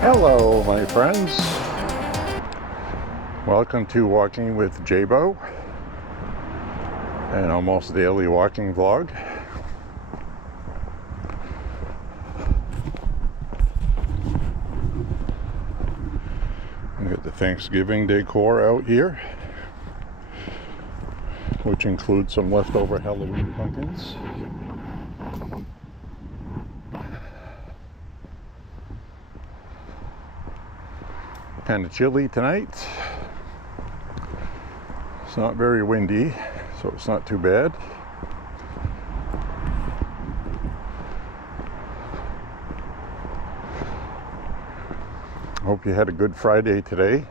Hello, my friends. Welcome to Walking with J.Beau, an almost daily walking vlog. We got the Thanksgiving decor out here, which includes some leftover Halloween pumpkins. Kind of chilly tonight. It's not very windy, so it's not too bad. Hope you had a good Friday today.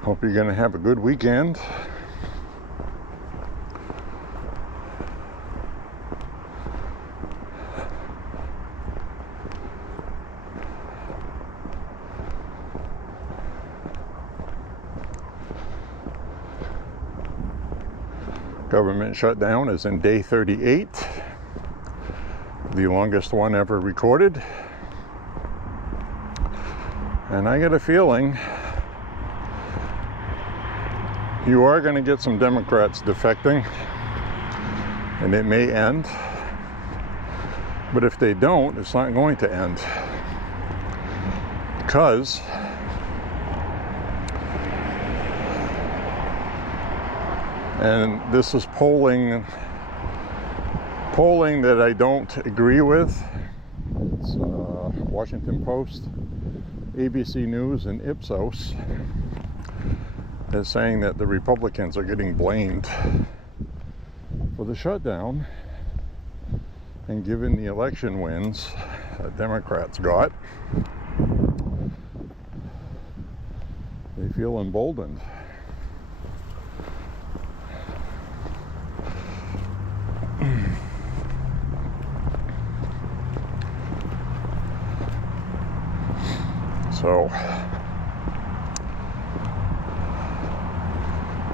Hope you're going to have a good weekend. Government shutdown is in day 38, the longest one ever recorded. And I get a feeling you are going to get some Democrats defecting, and it may end. But if they don't, it's not going to end. Because and this is polling that I don't agree with. It's Washington Post, ABC News, and Ipsos is saying that the Republicans are getting blamed for the shutdown and given the election wins that Democrats got, they feel emboldened. So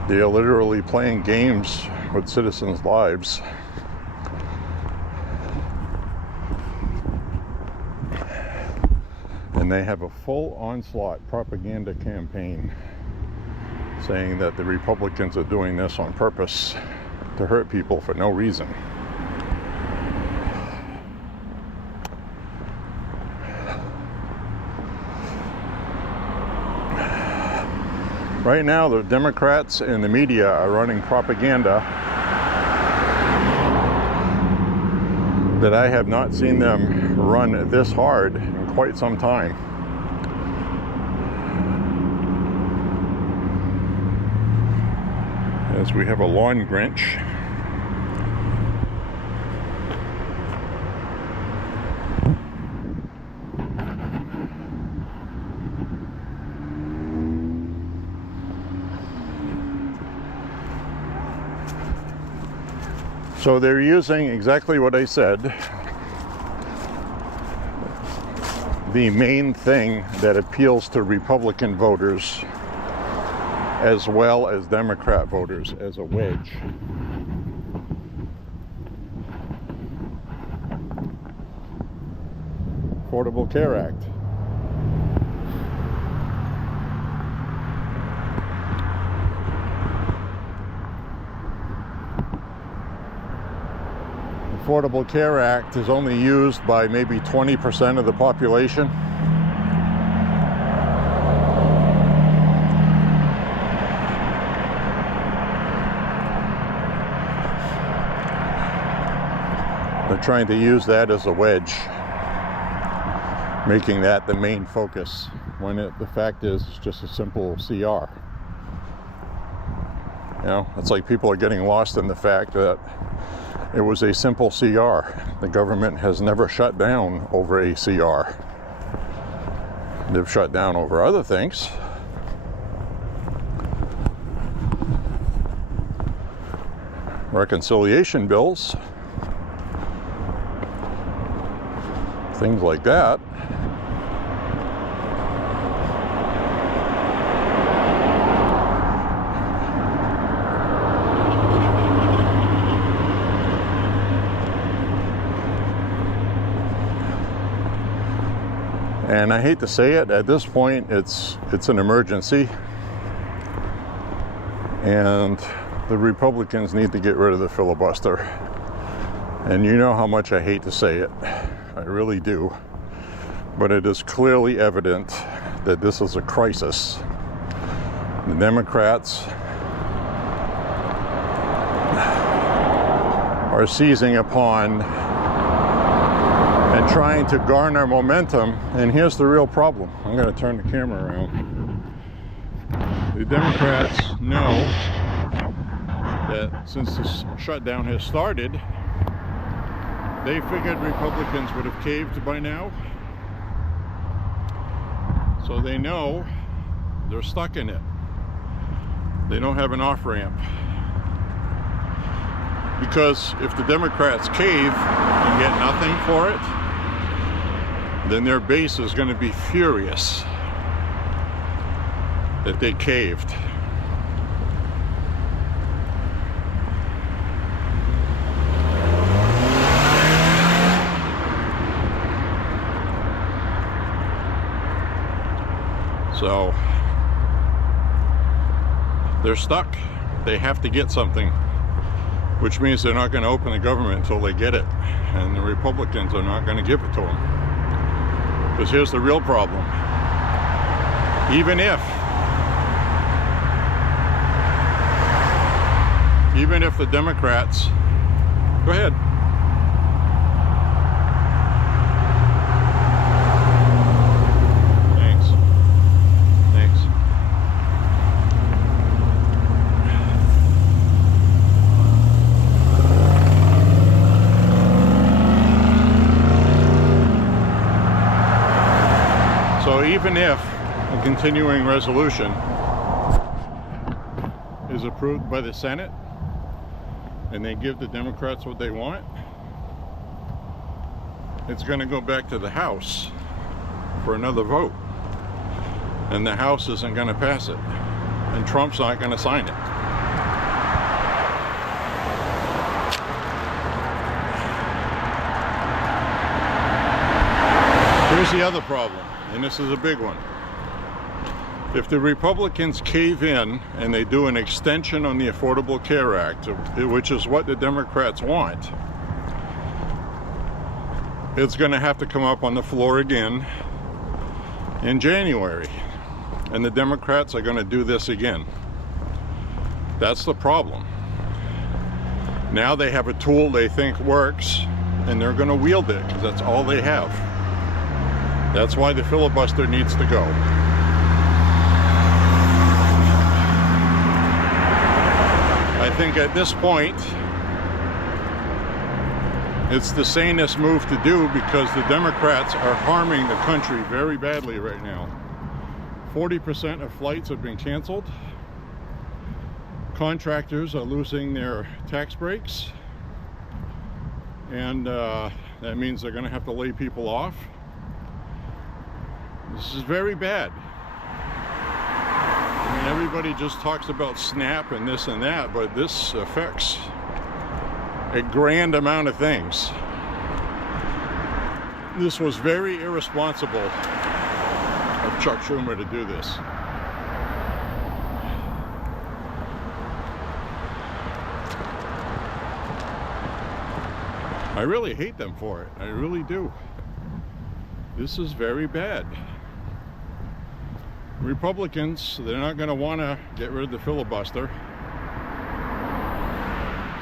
they are literally playing games with citizens' lives. And they have a full onslaught propaganda campaign saying that the Republicans are doing this on purpose to hurt people for no reason. Right now, the Democrats and the media are running propaganda that I have not seen them run this hard in quite some time. As we have a lawn Grinch. So they're using exactly what I said. The main thing that appeals to Republican voters as well as Democrat voters as a wedge. Affordable Care Act. Affordable Care Act is only used by maybe 20% of the population. They're trying to use that as a wedge, making that the main focus, when the fact is it's just a simple CR. You know, it's like people are getting lost in the fact that it was a simple CR. The government has never shut down over a CR. They've shut down over other things. Reconciliation bills. Things like that. And I hate to say it, at this point, it's an emergency. And the Republicans need to get rid of the filibuster. And you know how much I hate to say it. I really do. But it is clearly evident that this is a crisis. The Democrats are seizing upon and trying to garner momentum. And here's the real problem. I'm going to turn the camera around. The Democrats know that since this shutdown has started, they figured Republicans would have caved by now. So they know they're stuck in it. They don't have an off-ramp. Because if the Democrats cave and get nothing for it, then their base is going to be furious that they caved. So they're stuck. They have to get something, which means they're not going to open the government until they get it. And the Republicans are not going to give it to them. Because here's the real problem. Even if the Democrats, go ahead. Thanks. So even if a continuing resolution is approved by the Senate and they give the Democrats what they want, it's going to go back to the House for another vote. And the House isn't going to pass it. And Trump's not going to sign it. Here's the other problem, and this is a big one. If the Republicans cave in and they do an extension on the Affordable Care Act, which is what the Democrats want, it's going to have to come up on the floor again in January. And the Democrats are going to do this again. That's the problem. Now they have a tool they think works, and they're going to wield it because that's all they have. That's why the filibuster needs to go. I think at this point, it's the sanest move to do because the Democrats are harming the country very badly right now. 40% of flights have been canceled. Contractors are losing their tax breaks. And that means they're going to have to lay people off. This is very bad. I mean, everybody just talks about SNAP and this and that, but this affects a grand amount of things. This was very irresponsible of Chuck Schumer to do this. I really hate them for it. I really do. This is very bad. Republicans, they're not going to want to get rid of the filibuster.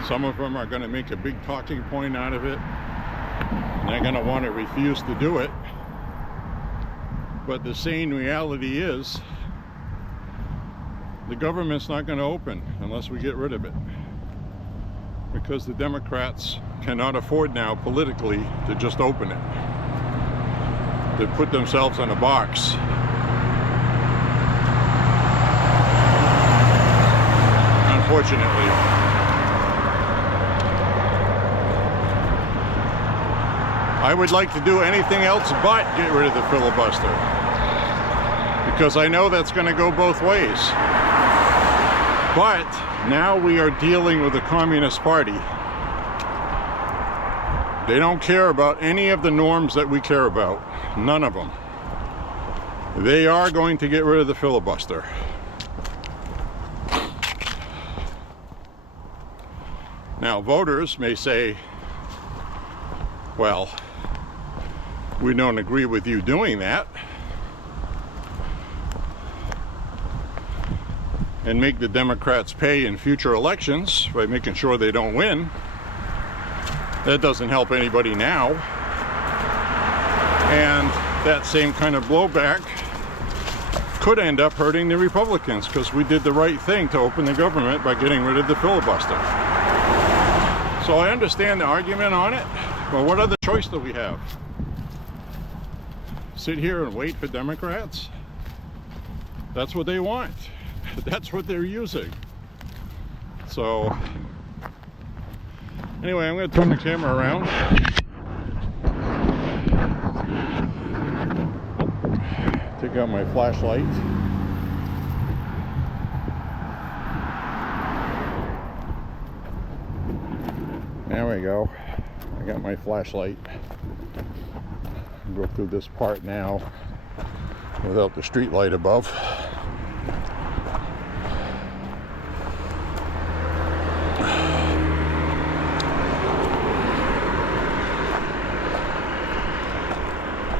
Some of them are going to make a big talking point out of it. And they're going to want to refuse to do it. But the sane reality is, the government's not going to open unless we get rid of it. Because the Democrats cannot afford now politically to just open it. They put themselves in a box. Unfortunately. I would like to do anything else but get rid of the filibuster. Because I know that's going to go both ways. But now we are dealing with the Communist Party. They don't care about any of the norms that we care about. None of them. They are going to get rid of the filibuster. Now, voters may say, well, we don't agree with you doing that, and make the Democrats pay in future elections by making sure they don't win. That doesn't help anybody now. And that same kind of blowback could end up hurting the Republicans, because we did the right thing to open the government by getting rid of the filibuster. So I understand the argument on it, but what other choice do we have? Sit here and wait for Democrats? That's what they want. That's what they're using. So anyway, I'm going to turn the camera around. Take out my flashlight. There we go. I got my flashlight. I'll go through this part now without the street light above.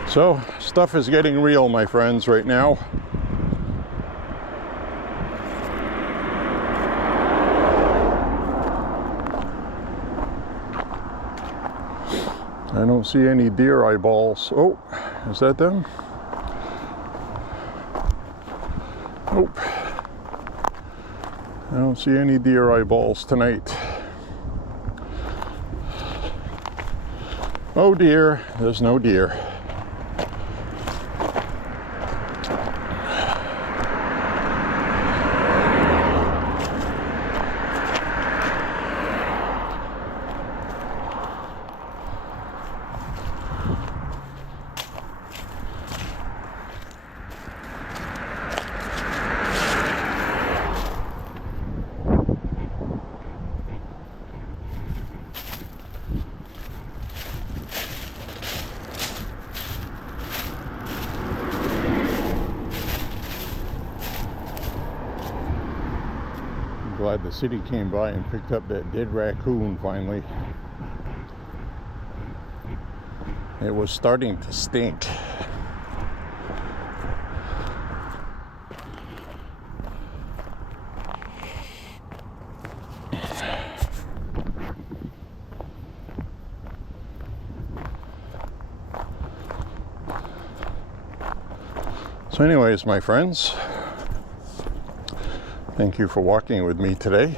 So, stuff is getting real, my friends, right now. I don't see any deer eyeballs. Oh, is that them? Nope. I don't see any deer eyeballs tonight. Oh dear, there's no deer. Glad the city came by and picked up that dead raccoon finally. It was starting to stink. So anyways, my friends, thank you for walking with me today.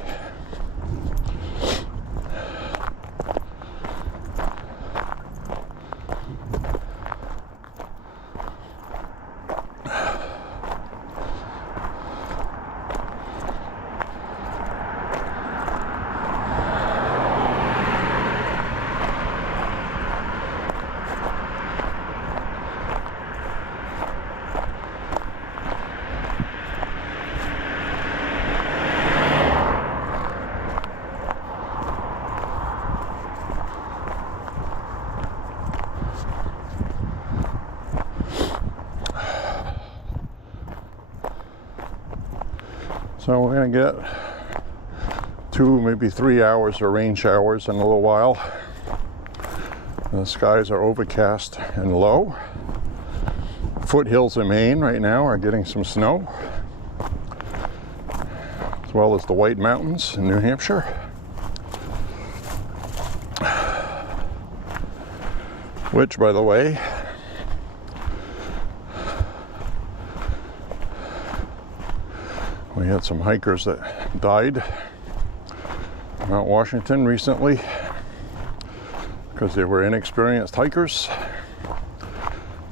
So we're going to get 2, maybe 3 hours of rain showers in a little while. The skies are overcast and low. Foothills in Maine right now are getting some snow, as well as the White Mountains in New Hampshire. Which, by the way, we had some hikers that died in Mount Washington recently because they were inexperienced hikers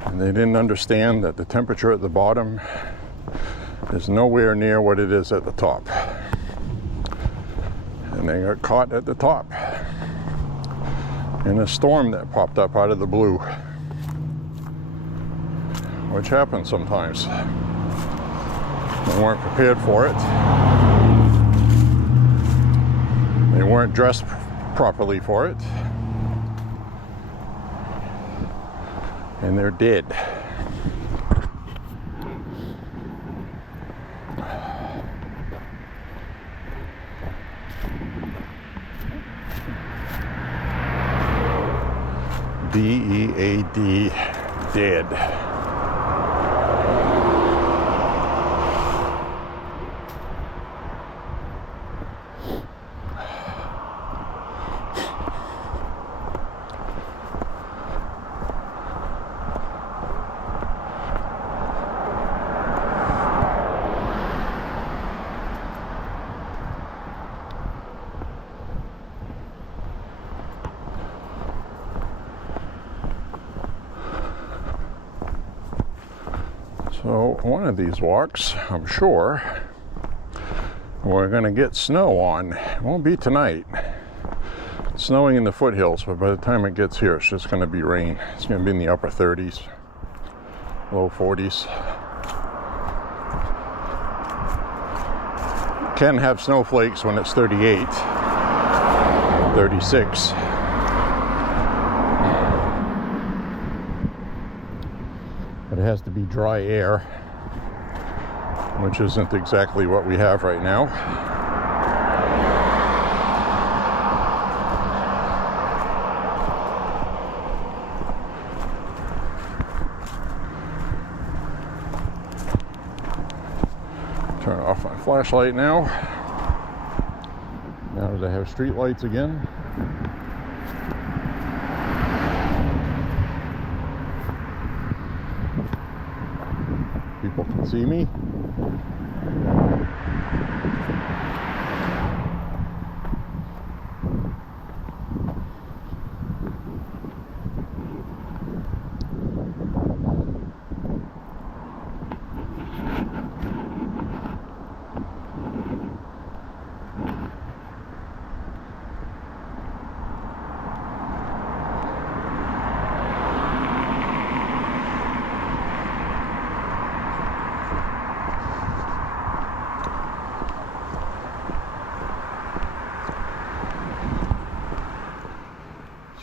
and they didn't understand that the temperature at the bottom is nowhere near what it is at the top. And they got caught at the top in a storm that popped up out of the blue, which happens sometimes. They weren't prepared for it. They weren't dressed properly for it. And they're dead. D-E-A-D, dead. So one of these walks, I'm sure, we're going to get snow on. It won't be tonight. It's snowing in the foothills, but by the time it gets here, it's just going to be rain. It's going to be in the upper 30s, low 40s. Can have snowflakes when it's 38, 36. But it has to be dry air, which isn't exactly what we have right now. Turn off my flashlight now. Now that I have street lights again. People can see me.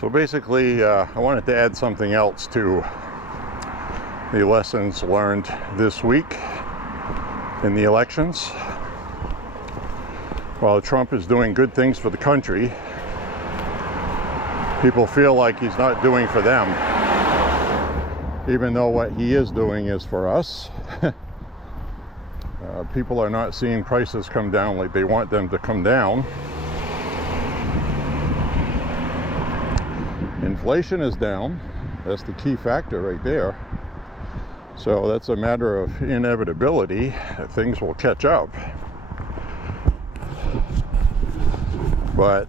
So basically, I wanted to add something else to the lessons learned this week in the elections. While Trump is doing good things for the country, people feel like he's not doing for them, even though what he is doing is for us. People are not seeing prices come down like they want them to come down. Inflation is down. That's the key factor right there. So that's a matter of inevitability that things will catch up. But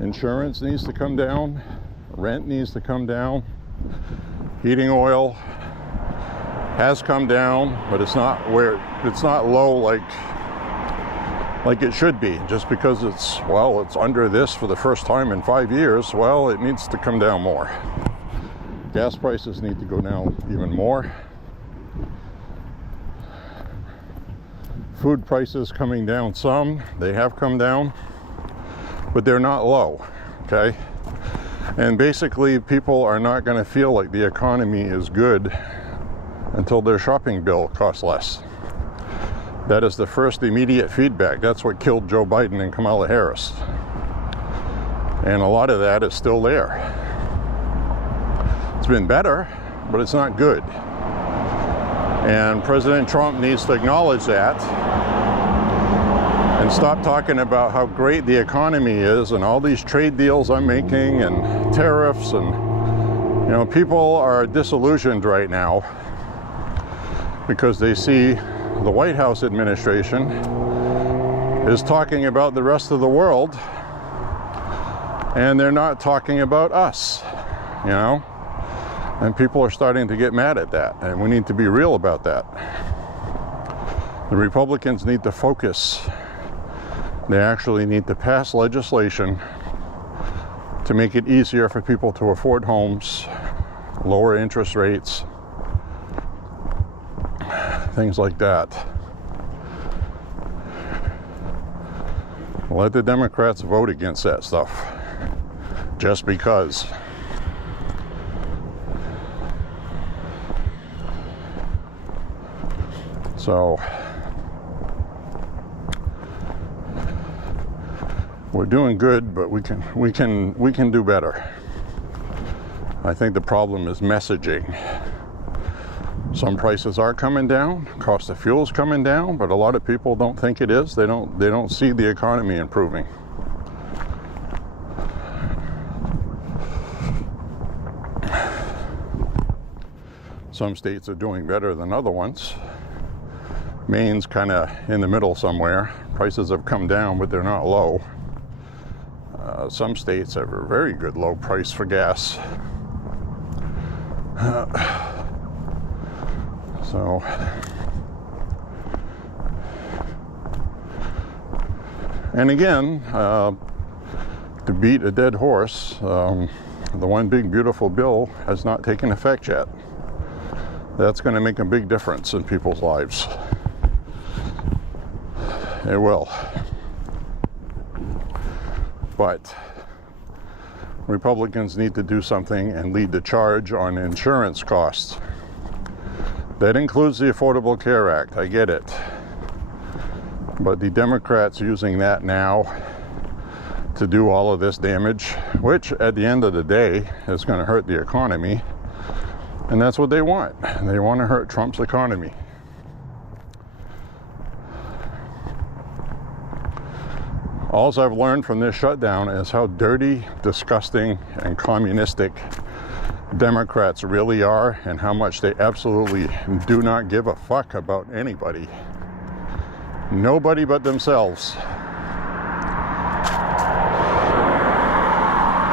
insurance needs to come down, rent needs to come down, heating oil has come down, but it's not low like it should be. Just because it's under this for the first time in 5 years, well, it needs to come down more. Gas prices need to go down even more. Food prices coming down some. They have come down, but they're not low, okay? And basically, people are not going to feel like the economy is good until their shopping bill costs less. That is the first immediate feedback. That's what killed Joe Biden and Kamala Harris. And a lot of that is still there. It's been better, but it's not good. And President Trump needs to acknowledge that and stop talking about how great the economy is and all these trade deals I'm making and tariffs. And, you know, people are disillusioned right now because they see the White House administration is talking about the rest of the world and they're not talking about us, you know? And people are starting to get mad at that, and we need to be real about that. The Republicans need to focus. They actually need to pass legislation to make it easier for people to afford homes, lower interest rates, things like that. Let the Democrats vote against that stuff, just because. So, We're doing good, but we can do better. I think the problem is messaging. Some prices are coming down, cost of fuel's coming down, but a lot of people don't think it is. They don't see the economy improving. Some states are doing better than other ones. Maine's kind of in the middle somewhere. Prices have come down, but they're not low. Some states have a very good low price for gas. And again, to beat a dead horse, the one big beautiful bill has not taken effect yet. That's going to make a big difference in people's lives. It will. But Republicans need to do something and lead the charge on insurance costs. That includes the Affordable Care Act, I get it. But the Democrats are using that now to do all of this damage, which at the end of the day is going to hurt the economy. And that's what they want. They want to hurt Trump's economy. All I've learned from this shutdown is how dirty, disgusting, and communistic Democrats really are, and how much they absolutely do not give a fuck about anybody. Nobody but themselves.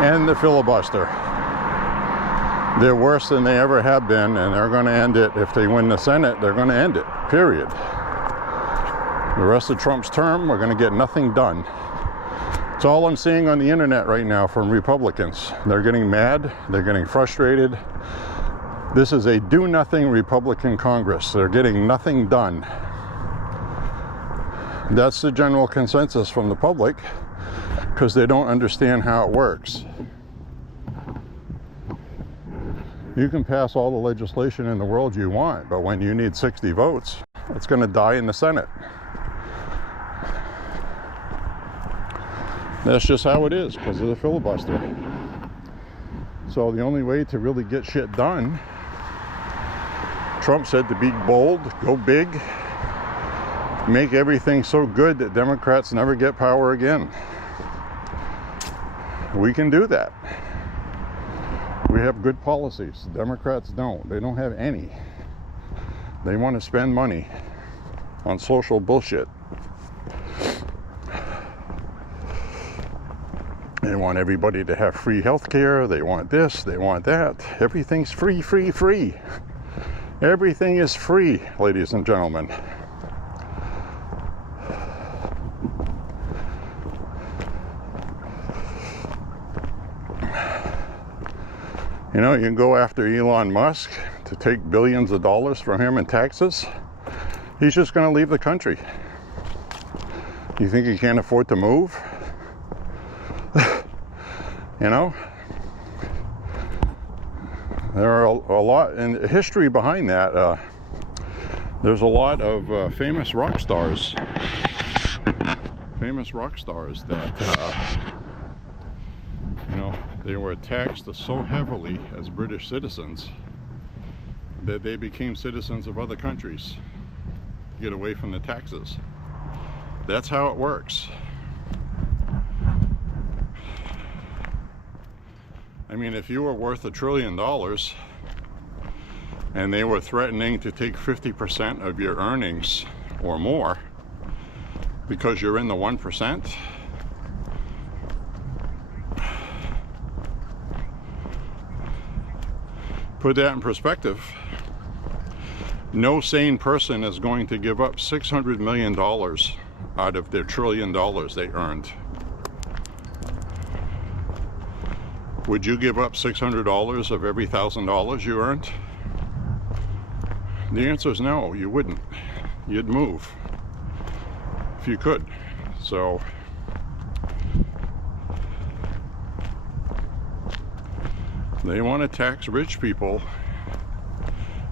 And the filibuster. They're worse than they ever have been, and they're going to end it. If they win the Senate, they're going to end it, period. The rest of Trump's term, we're going to get nothing done. It's all I'm seeing on the internet right now from Republicans. They're getting mad, they're getting frustrated. This is a do-nothing Republican Congress. They're getting nothing done. That's the general consensus from the public, because they don't understand how it works. You can pass all the legislation in the world you want, but when you need 60 votes, it's going to die in the Senate. That's just how it is, because of the filibuster. So the only way to really get shit done, Trump said, to be bold, go big, make everything so good that Democrats never get power again. We can do that. We have good policies. Democrats don't. They don't have any. They want to spend money on social bullshit. They want everybody to have free health care. They want this, they want that. Everything's free, free, free. Everything is free, ladies and gentlemen. You know, you can go after Elon Musk to take billions of dollars from him in taxes. He's just going to leave the country. You think he can't afford to move? You know? There are a lot in history behind that. There's a lot of famous rock stars that you know, they were taxed so heavily as British citizens that they became citizens of other countries to get away from the taxes. That's how it works. I mean, if you were worth $1 trillion and they were threatening to take 50% of your earnings or more because you're in the 1%, put that in perspective. No sane person is going to give up $600 million out of their $1 trillion they earned. Would you give up $600 of every $1,000 you earned? The answer is no, you wouldn't. You'd move if you could. So they want to tax rich people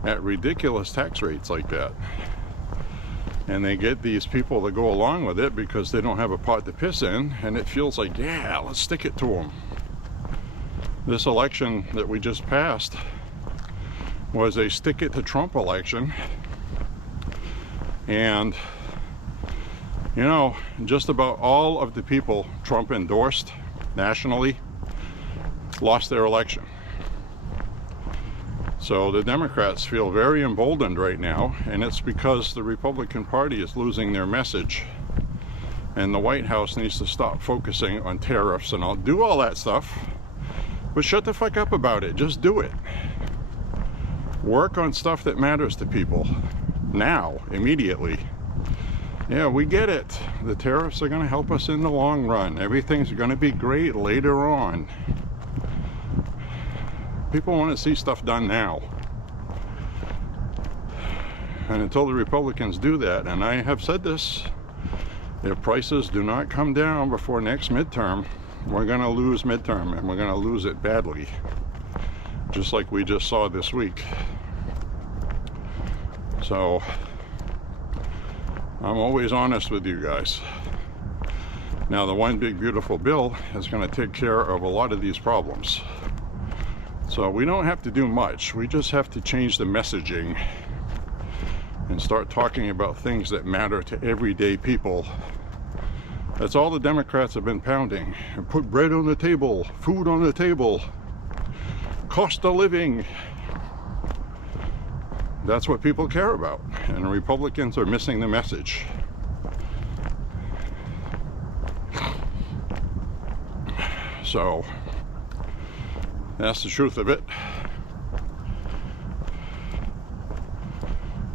at ridiculous tax rates like that. And they get these people to go along with it because they don't have a pot to piss in, and it feels like, yeah, let's stick it to them. This election that we just passed was a stick it to Trump election. And, you know, just about all of the people Trump endorsed nationally lost their election. So the Democrats feel very emboldened right now, and it's because the Republican Party is losing their message. And the White House needs to stop focusing on tariffs and I'll do all that stuff, but shut the fuck up about it. Just do it. Work on stuff that matters to people now, immediately. Yeah, we get it. The tariffs are going to help us in the long run. Everything's going to be great later on. People want to see stuff done now. And until the Republicans do that, and I have said this, if prices do not come down before next midterm, we're going to lose midterm, and we're going to lose it badly. Just like we just saw this week. So, I'm always honest with you guys. Now, the one big beautiful bill is going to take care of a lot of these problems. So we don't have to do much. We just have to change the messaging and start talking about things that matter to everyday people. That's all the Democrats have been pounding. And put bread on the table, food on the table, cost of living. That's what people care about. And the Republicans are missing the message. So that's the truth of it.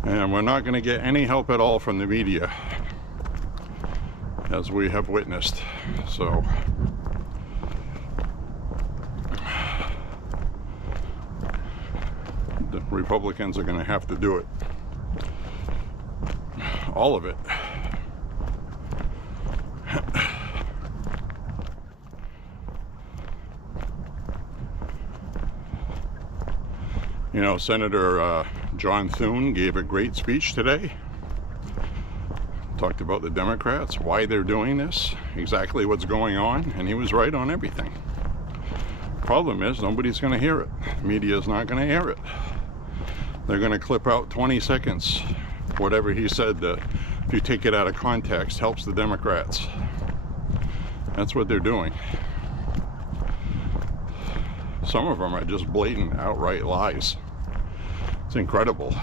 And we're not going to get any help at all from the media, as we have witnessed. So the Republicans are going to have to do it. All of it. You know, Senator John Thune gave a great speech today. Talked about the Democrats, why they're doing this, exactly what's going on, and he was right on everything. Problem is, nobody's going to hear it. The media is not going to air it. They're going to clip out 20 seconds, whatever he said, that if you take it out of context, helps the Democrats. That's what they're doing. Some of them are just blatant, outright lies. It's incredible.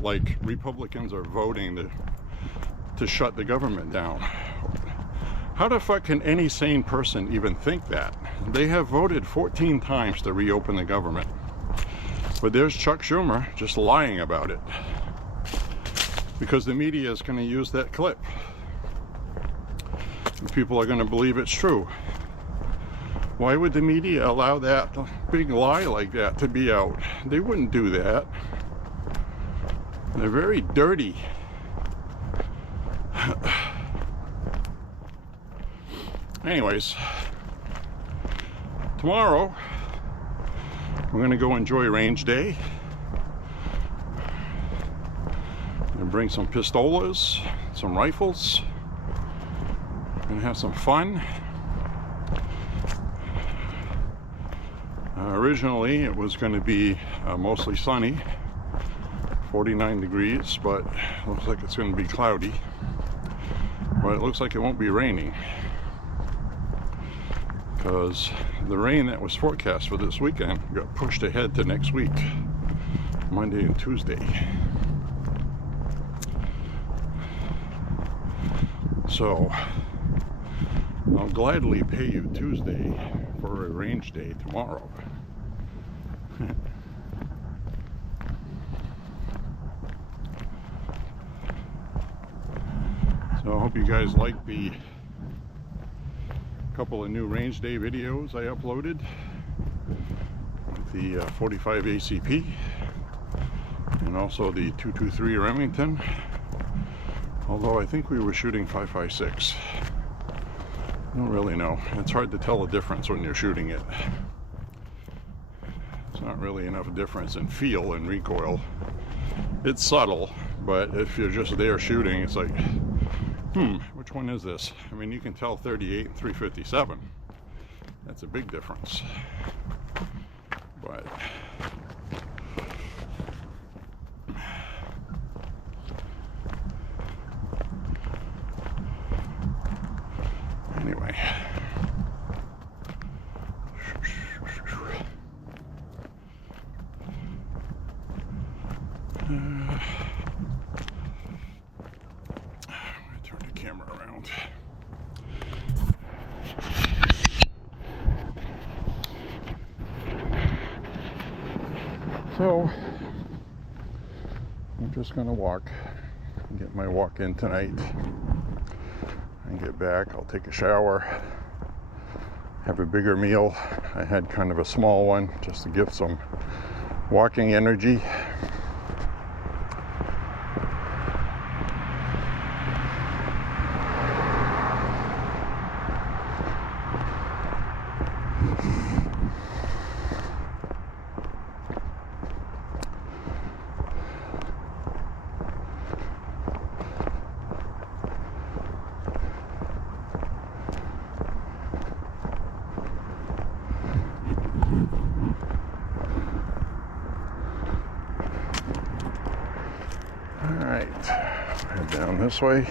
Like, Republicans are voting to shut the government down. How the fuck can any sane person even think that? They have voted 14 times to reopen the government. But there's Chuck Schumer just lying about it. Because the media is going to use that clip. And people are going to believe it's true. Why would the media allow that big lie like that to be out? They wouldn't do that. They're very dirty. Anyways, tomorrow we're going to go enjoy range day. And bring some pistolas, some rifles, and have some fun. Originally it was going to be mostly sunny, 49 degrees, but looks like it's going to be cloudy. But it looks like it won't be raining, because the rain that was forecast for this weekend got pushed ahead to next week, Monday and Tuesday. So I'll gladly pay you Tuesday for a range day tomorrow. So I hope you guys like the couple of new range day videos I uploaded with the 45 ACP and also the 223 Remington, although I think we were shooting 5.56. I don't really know. It's hard to tell the difference when you're shooting it. It's not really enough difference in feel and recoil It's subtle, but if you're just there shooting, it's like, which one is this? I mean, you can tell 38 and 357. That's a big difference. But anyway. I'm going to turn the camera around. So I'm just going to walk and get my walk in tonight and get back. I'll take a shower, have a bigger meal. I had kind of a small one just to give some walking energy. Alright, head down this way.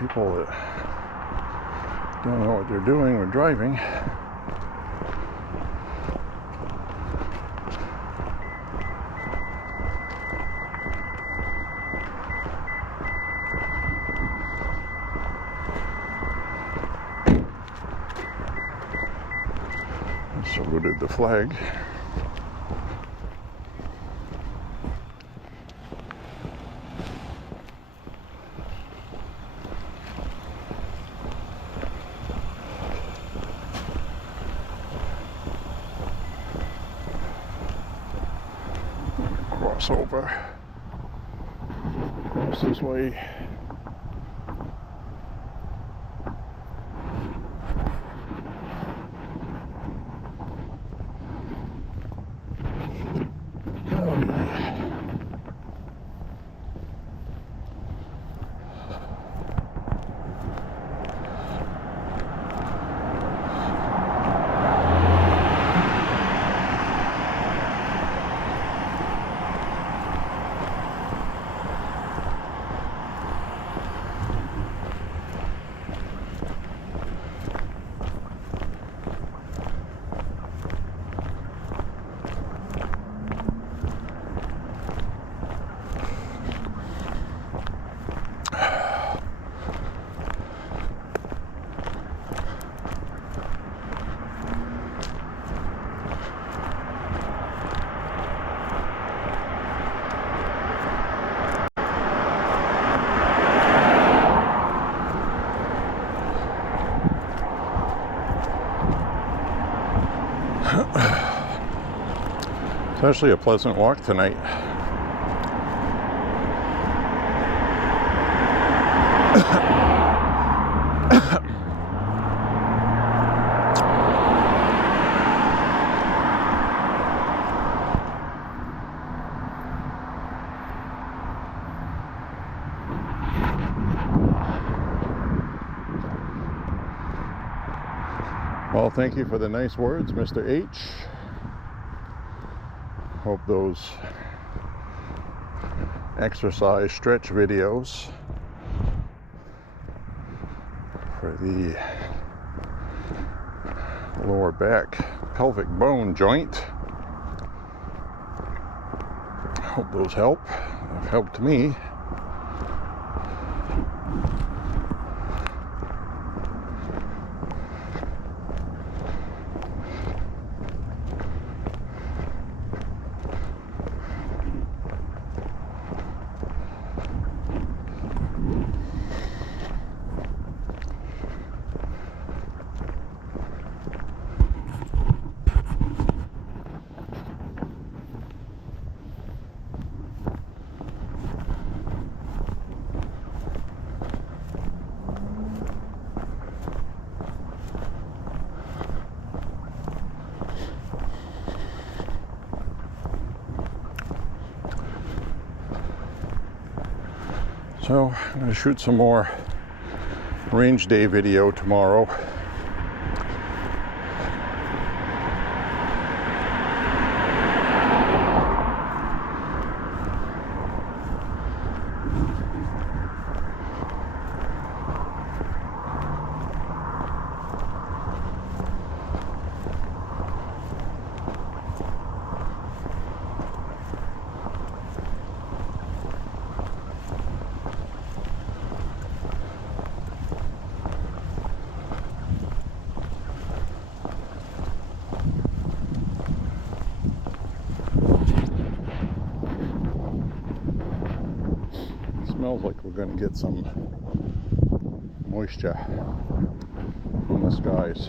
People that don't know what they're doing when driving. I saluted the flag. Cross over. Cross this way. It's actually a pleasant walk tonight. Well, thank you for the nice words, Mr. H. Hope those exercise stretch videos for the lower back pelvic bone joint, hope those help. They've helped me. So I'm going to shoot some more range day video tomorrow. Smells like we're going to get some moisture from the skies.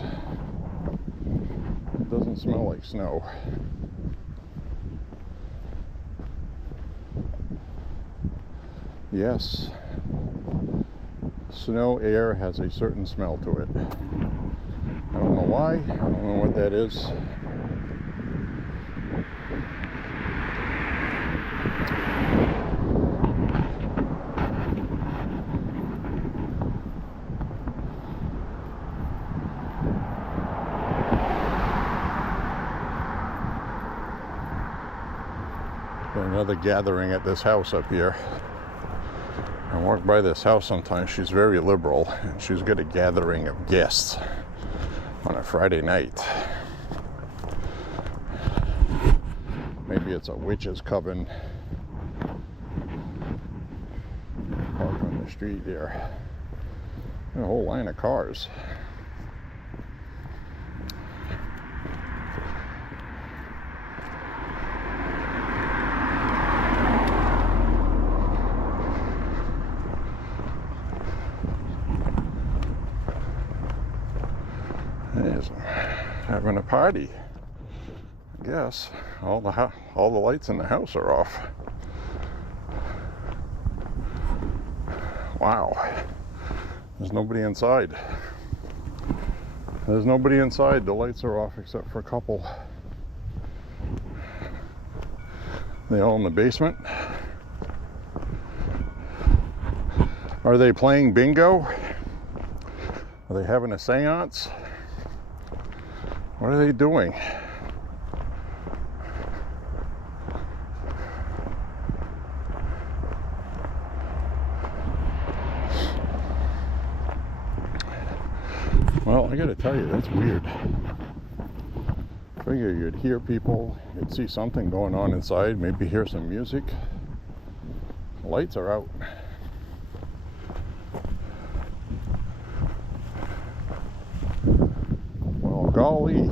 It doesn't smell like snow. Yes, snow air has a certain smell to it. I don't know why, I don't know what that is. Another gathering at this house up here. I walk by this house sometimes. She's very liberal, and she's got a gathering of guests on a Friday night. Maybe it's a witch's coven. Parked on the street here. A whole line of cars. Having a party, I guess. All the lights in the house are off. Wow, there's nobody inside. There's nobody inside. The lights are off except for a couple. They all in the basement. Are they playing bingo? Are they having a seance? What are they doing? Well, I gotta tell you, that's weird. Figure you'd hear people, you'd see something going on inside, maybe hear some music. The lights are out. Well, golly.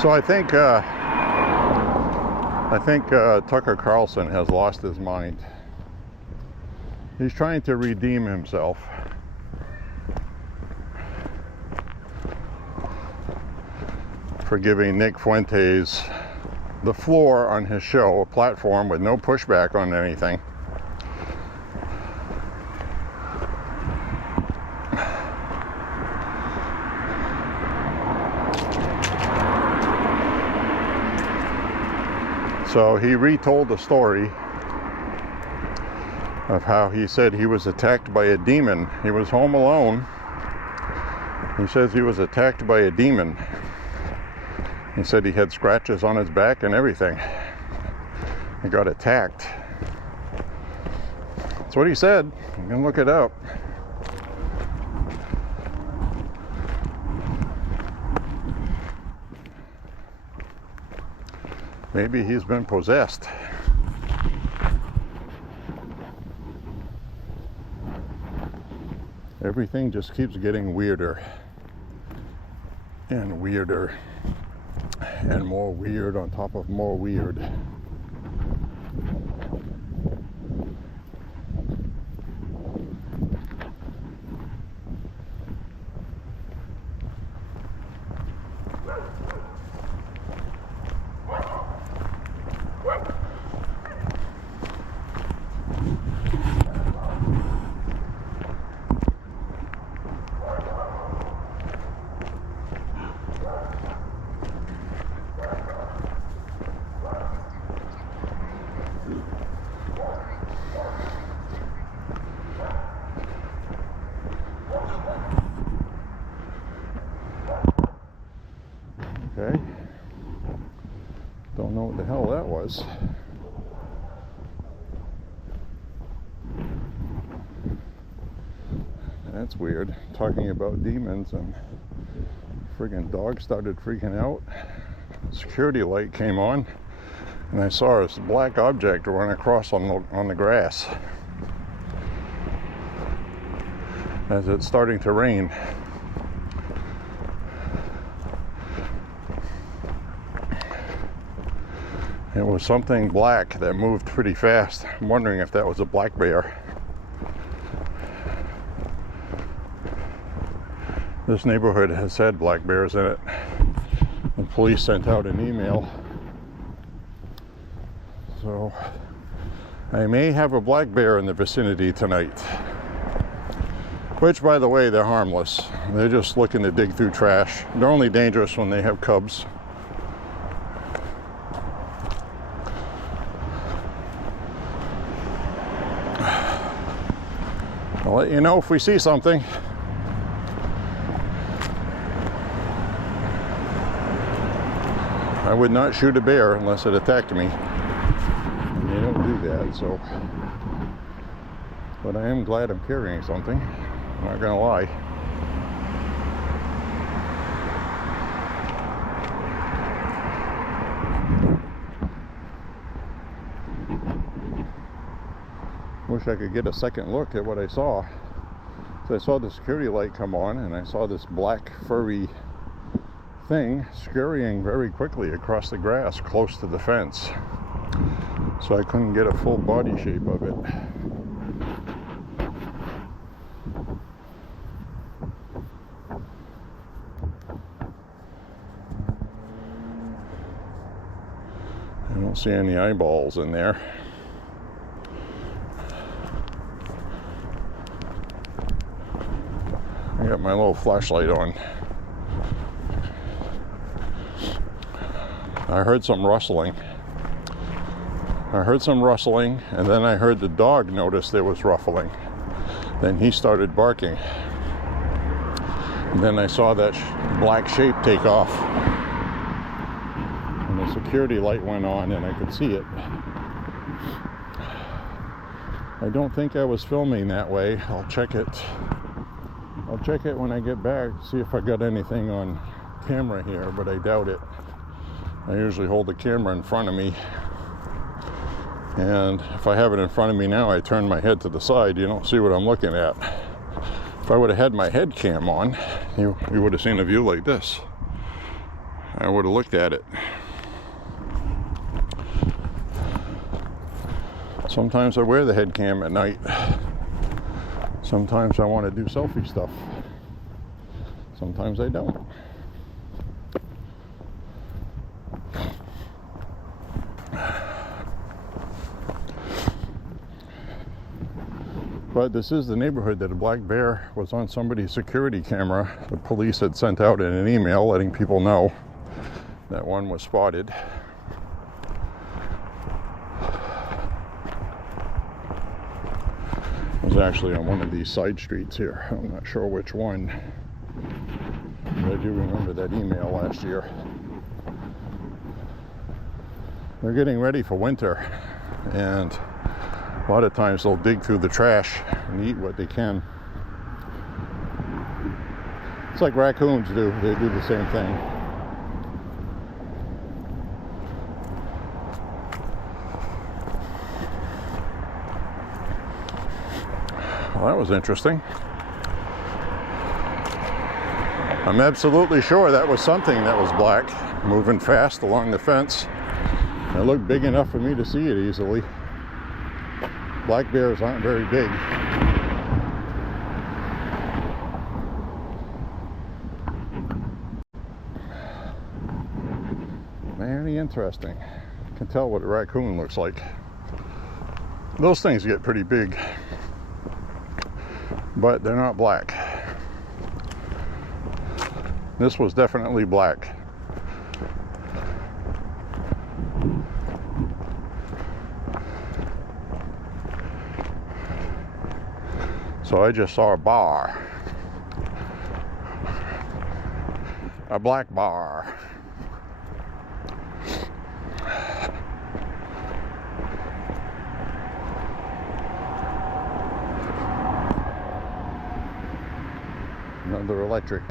So I think Tucker Carlson has lost his mind. He's trying to redeem himself. For giving Nick Fuentes the floor on his show, a platform with no pushback on anything. So he retold the story of how he said he was attacked by a demon. He was home alone. He says he was attacked by a demon. He said he had scratches on his back and everything. He got attacked. That's what he said. You can look it up. Maybe he's been possessed. Everything just keeps getting weirder and weirder and more weird on top of more weird. Okay. Don't know what the hell that was. That's weird. Talking about demons, and friggin' dog started freaking out. Security light came on, and I saw this black object run across on the grass as it's starting to rain. It was something black that moved pretty fast. I'm wondering if that was a black bear. This neighborhood has had black bears in it. The police sent out an email. So I may have a black bear in the vicinity tonight. Which, by the way, they're harmless. They're just looking to dig through trash. They're only dangerous when they have cubs. I'll let you know if we see something. I would not shoot a bear unless it attacked me. And they don't do that, so. But I am glad I'm carrying something. I'm not gonna lie. Wish I could get a second look at what I saw. So I saw the security light come on, and I saw this black furry thing scurrying very quickly across the grass close to the fence. So I couldn't get a full body shape of it. I don't see any eyeballs in there. I got my little flashlight on. I heard some rustling. And then I heard the dog notice there was ruffling. Then he started barking. And then I saw that black shape take off. And the security light went on and I could see it. I don't think I was filming that way. I'll check it when I get back, see if I got anything on camera here, but I doubt it. I usually hold the camera in front of me, and if I have it in front of me now, I turn my head to the side. You don't see what I'm looking at. If I would have had my head cam on, you would have seen a view like this. I would have looked at it. Sometimes I wear the head cam at night. Sometimes I want to do selfie stuff. Sometimes I don't. But this is the neighborhood that a black bear was on somebody's security camera. The police had sent out in an email letting people know that one was spotted. It was actually on one of these side streets here. I'm not sure which one, but I do remember that email last year. They're getting ready for winter, and a lot of times they'll dig through the trash and eat what they can. It's like raccoons do. They do the same thing. Well, that was interesting. I'm absolutely sure that was something that was black, moving fast along the fence. It looked big enough for me to see it easily. Black bears aren't very big. Very interesting. You can tell what a raccoon looks like. Those things get pretty big, but they're not black. This was definitely black. So I just saw a bar. A black bar. Another electric.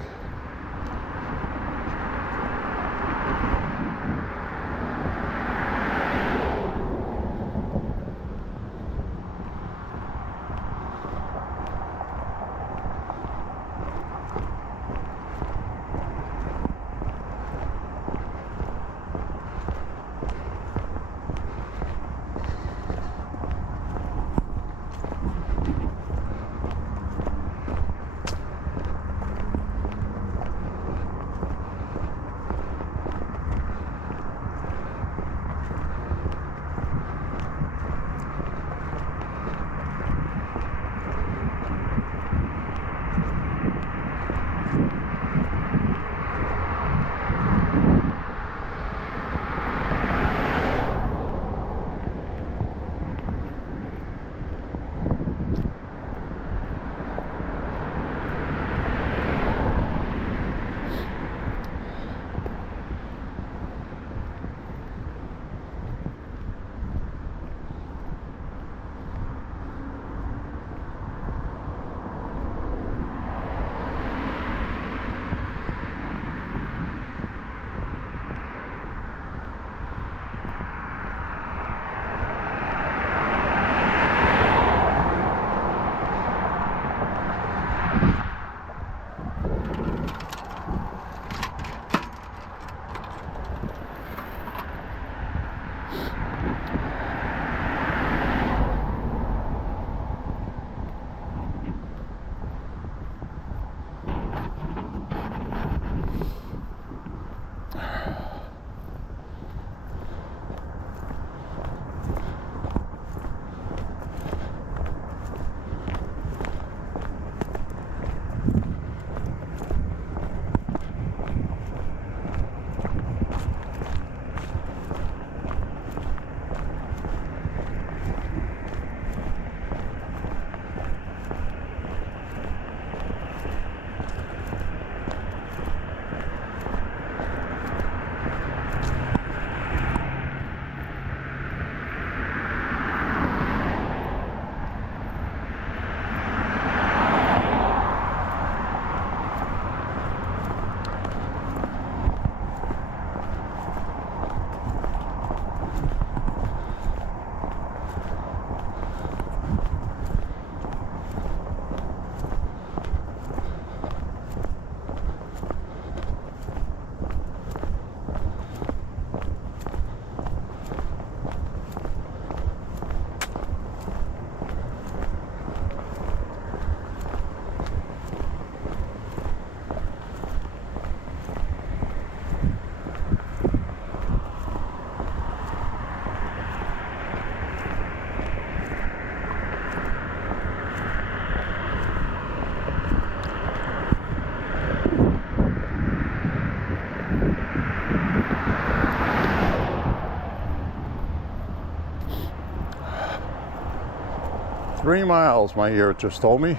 3 miles, my ear just told me.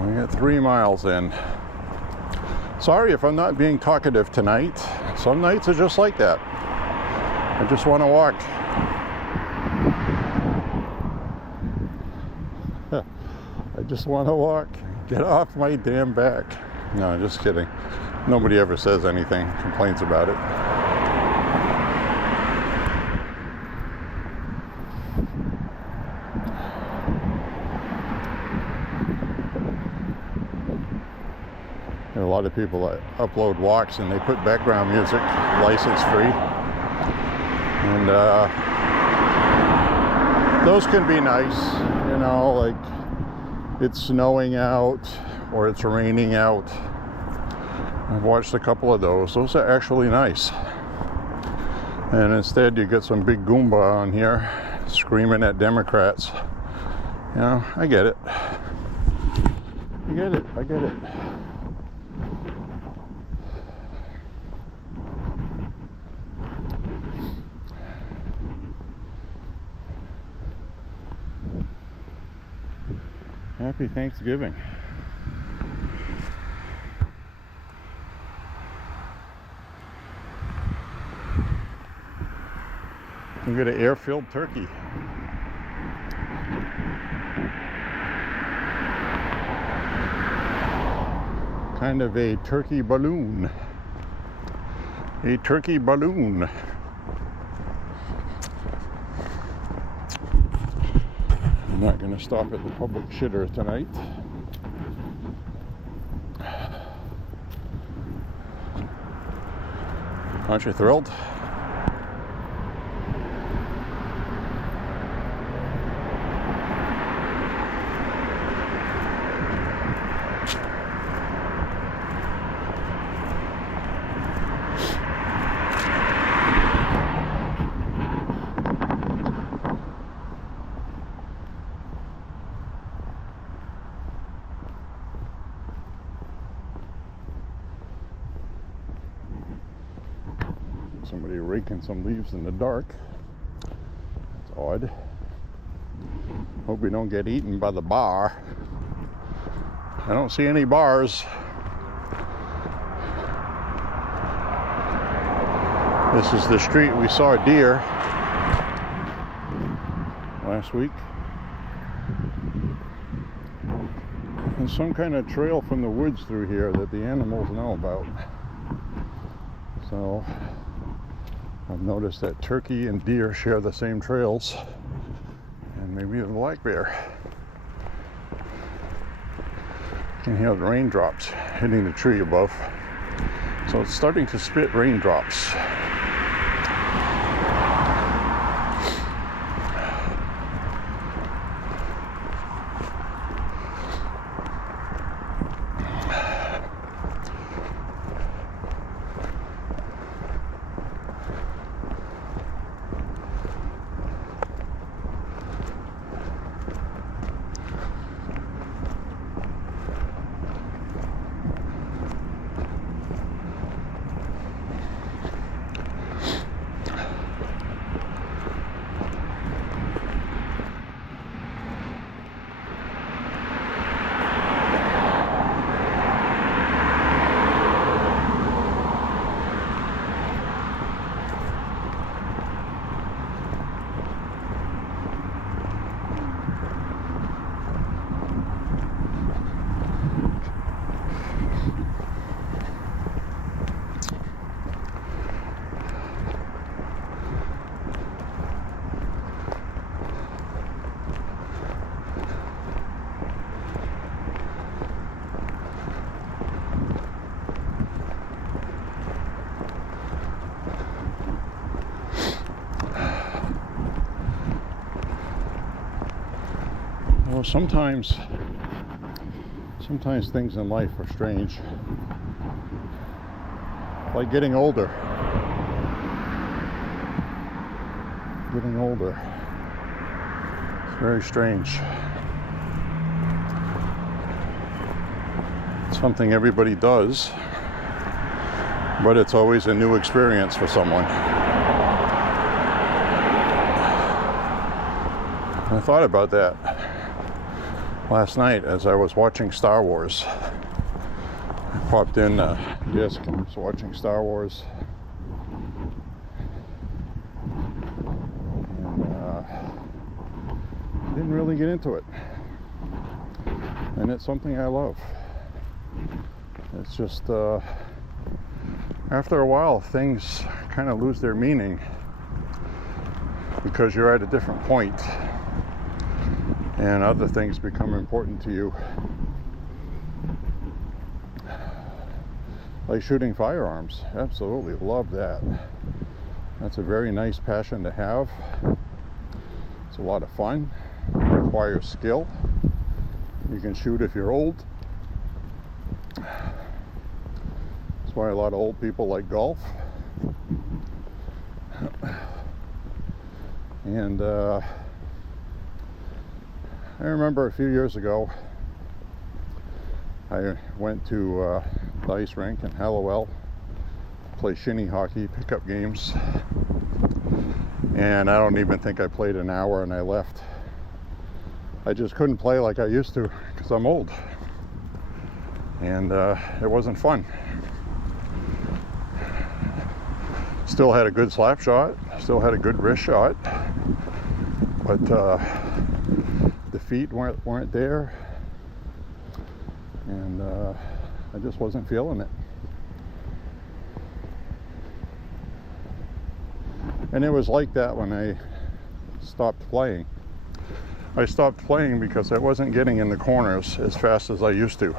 We got 3 miles in. Sorry if I'm not being talkative tonight. Some nights are just like that. I just want to walk. I just want to walk. Get off my damn back. No, just kidding. Nobody ever says anything, complains about it. There are a lot of people that upload walks and they put background music, license free. And those can be nice, you know, like it's snowing out or it's raining out. I've watched a couple of those. Those are actually nice. And instead you get some big Goomba on here screaming at Democrats. You know, I get it. I get it. I get it. Happy Thanksgiving. We got an air-filled turkey. Kind of a turkey balloon. A turkey balloon. I'm not going to stop at the public shitter tonight. Aren't you thrilled? Somebody raking some leaves in the dark. It's odd. Hope we don't get eaten by the bar. I don't see any bars. This is the street we saw deer last week. There's some kind of trail from the woods through here that the animals know about. So I've noticed that turkey and deer share the same trails, and maybe the black bear. You can hear the raindrops hitting the tree above. So it's starting to spit raindrops. Well, sometimes things in life are strange. Like getting older. Getting older. It's very strange. It's something everybody does, but it's always a new experience for someone. I thought about that last night as I was watching Star Wars. I popped in a disc and was watching Star Wars. And didn't really get into it. And it's something I love. It's just, after a while, things kind of lose their meaning because you're at a different point and other things become important to you. Like shooting firearms. Absolutely love that. That's a very nice passion to have. It's a lot of fun. It requires skill. You can shoot if you're old. That's why a lot of old people like golf. And I remember a few years ago, I went to the ice rink in Hallowell, play shinny hockey, pickup games, and I don't even think I played an hour and I left. I just couldn't play like I used to because I'm old, and it wasn't fun. Still had a good slap shot, still had a good wrist shot, but the feet weren't there, and I just wasn't feeling it. And it was like that when I stopped playing. I stopped playing because I wasn't getting in the corners as fast as I used to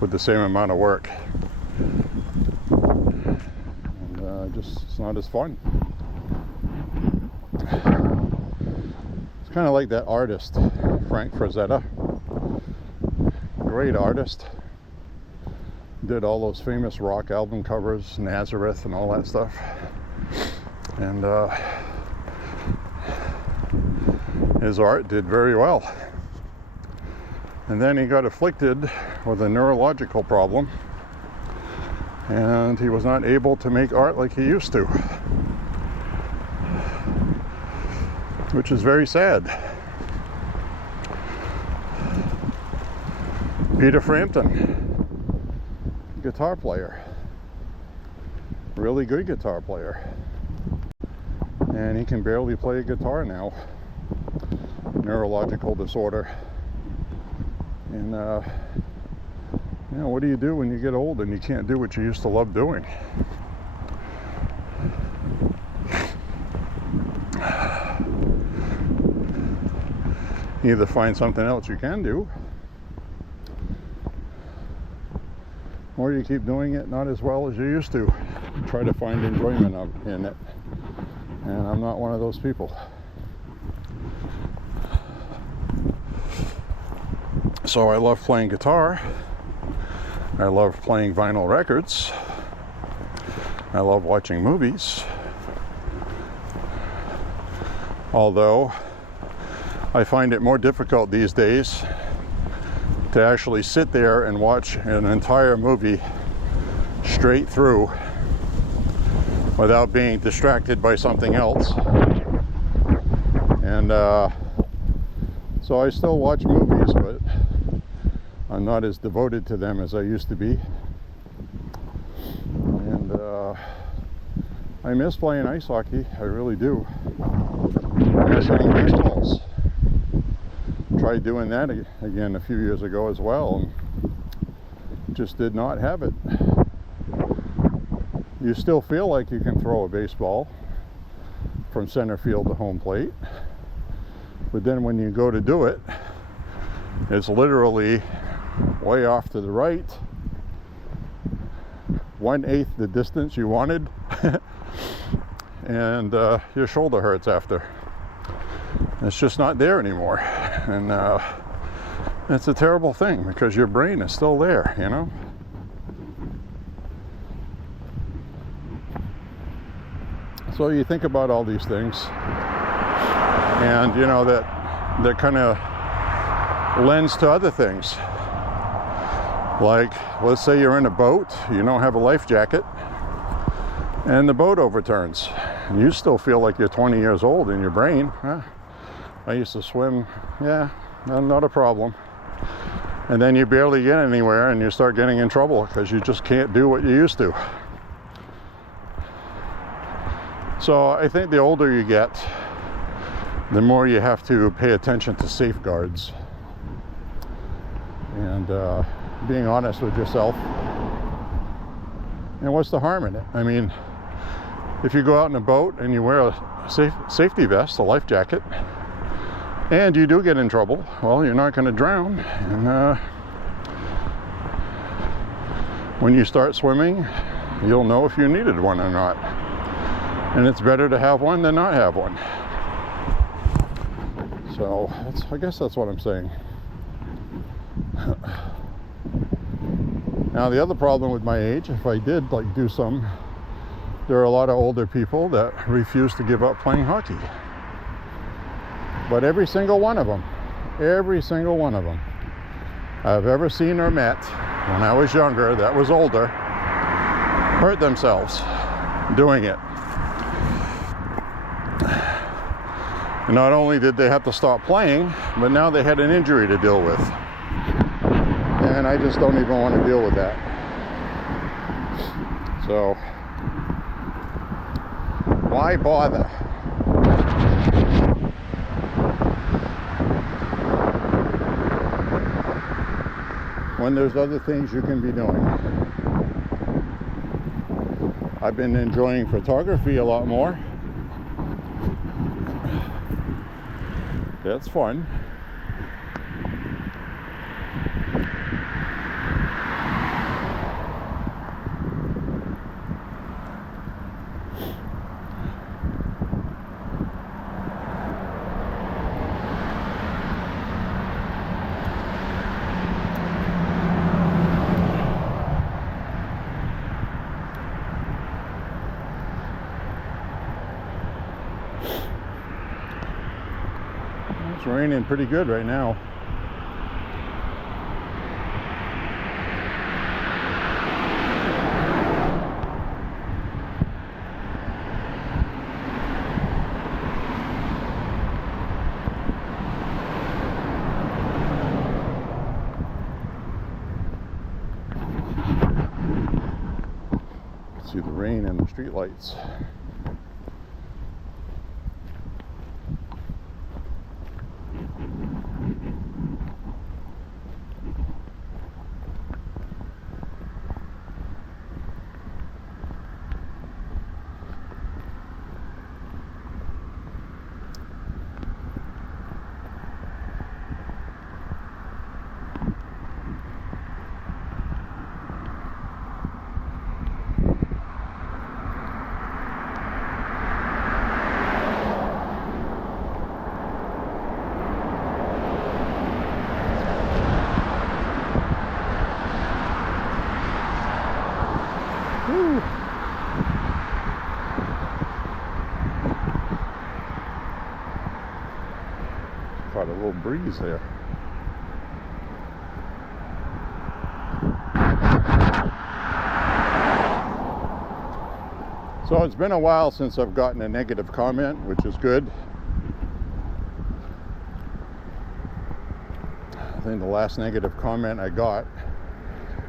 with the same amount of work. And it's not as fun. It's kind of like that artist, Frank Frazetta. Great artist. Did all those famous rock album covers, Nazareth and all that stuff. And his art did very well. And then he got afflicted with a neurological problem, and he was not able to make art like he used to, which is very sad. Peter Frampton, guitar player, really good guitar player, and he can barely play a guitar now. Neurological disorder. And you know, what do you do when you get old and you can't do what you used to love doing? Either find something else you can do, or you keep doing it not as well as you used to. Try to find enjoyment in it. And I'm not one of those people. So I love playing guitar. I love playing vinyl records. I love watching movies. Although I find it more difficult these days to actually sit there and watch an entire movie straight through without being distracted by something else. And so I still watch movies, but I'm not as devoted to them as I used to be. And I miss playing ice hockey, I really do. I miss hitting baseballs. Tried doing that again a few years ago as well, and just did not have it. You still feel like you can throw a baseball from center field to home plate, but then when you go to do it, it's literally way off to the right, 1/8 the distance you wanted, and your shoulder hurts after. It's just not there anymore, and it's a terrible thing because your brain is still there, you know. So you think about all these things, and you know that kind of lends to other things. Like, let's say you're in a boat, you don't have a life jacket, and the boat overturns. And you still feel like you're 20 years old in your brain. I used to swim, yeah, not a problem. And then you barely get anywhere and you start getting in trouble because you just can't do what you used to. So I think the older you get, the more you have to pay attention to safeguards and being honest with yourself. And what's the harm in it? I mean, if you go out in a boat and you wear a safety vest, a life jacket, and you do get in trouble, well, you're not going to drown. And when you start swimming, you'll know if you needed one or not. And it's better to have one than not have one. So I guess that's what I'm saying. Now the other problem with my age, if I did do some, there are a lot of older people that refuse to give up playing hockey. But every single one of them I've ever seen or met when I was younger that was older hurt themselves doing it. And not only did they have to stop playing, but now they had an injury to deal with. And I just don't even want to deal with that. So, why bother? When there's other things you can be doing. I've been enjoying photography a lot more. That's fun. It's raining pretty good right now. See the rain and the street lights. Woo. Caught a little breeze there. So it's been a while since I've gotten a negative comment, which is good. I think the last negative comment I got,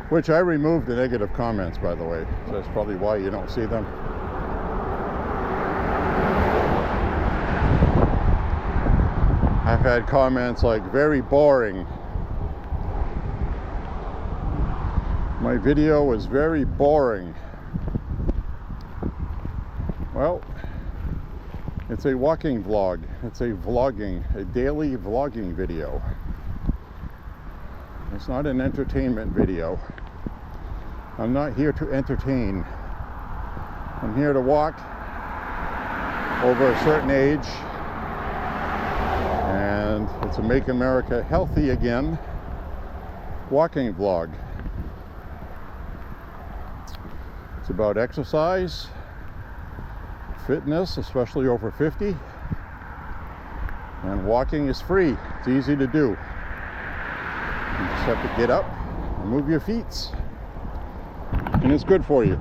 which I removed the negative comments, by the way, so that's probably why you don't see them. I've had comments like, very boring. My video was very boring. Well, it's a walking vlog. It's a daily vlogging video. It's not an entertainment video. I'm not here to entertain. I'm here to walk over a certain age, and it's a Make America Healthy Again walking vlog. It's about exercise, fitness, especially over 50, and walking is free. It's easy to do. You just have to get up and move your feet, and it's good for you.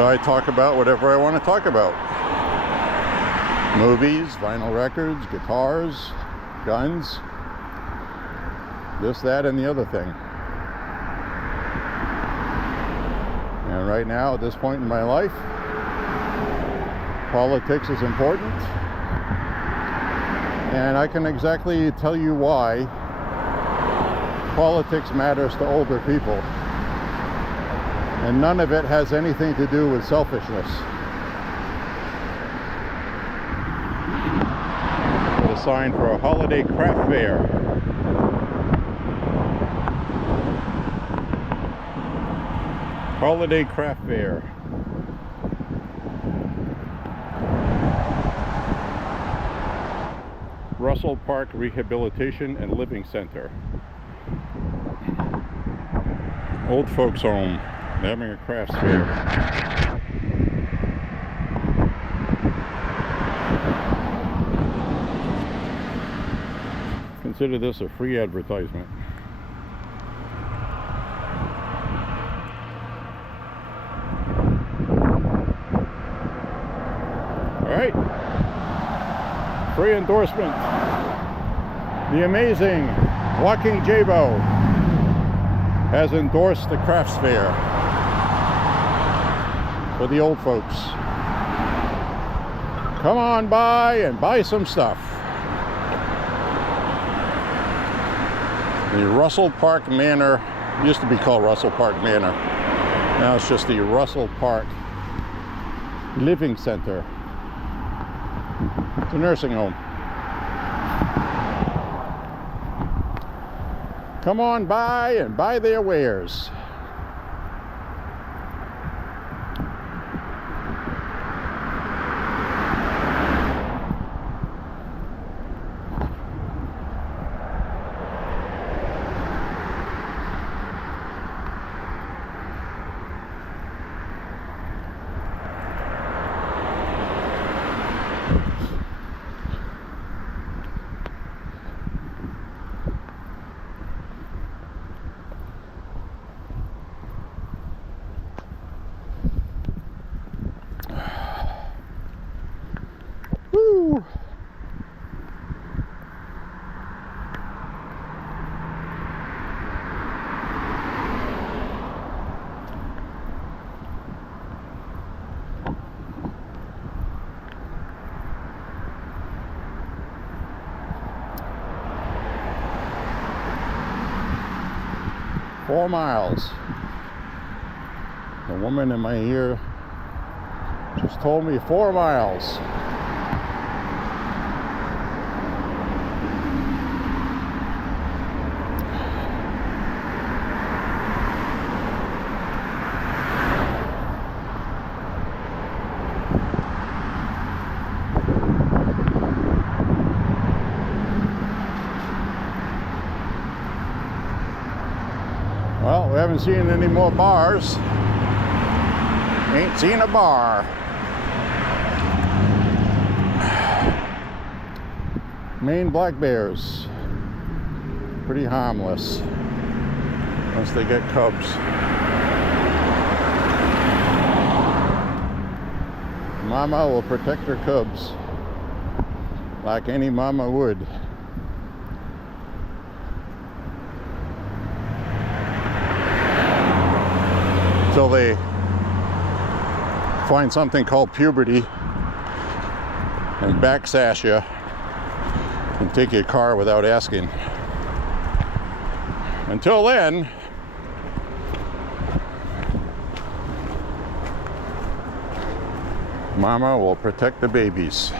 So I talk about whatever I want to talk about. Movies, vinyl records, guitars, guns, this, that, and the other thing. And right now, at this point in my life, politics is important. And I can exactly tell you why politics matters to older people. And none of it has anything to do with selfishness. Put a sign for a holiday craft fair. Holiday craft fair. Russell Park Rehabilitation and Living Center. Old folks home. They're having a crafts fair. Consider this a free advertisement. Alright. Free endorsement. The amazing Walking J.Beau has endorsed the crafts fair for the old folks. Come on by and buy some stuff. The Russell Park Manor used to be called Russell Park Manor. Now it's just the Russell Park Living Center. It's a nursing home. Come on by and buy their wares. Woo! 4 miles. The woman in my ear just told me 4 miles. Well, we haven't seen any more bars. Ain't seen a bar. Maine black bears. Pretty harmless once they get cubs. Mama will protect her cubs like any mama would. Until they find something called puberty and backsash you and take your car without asking. Until then, Mama will protect the babies.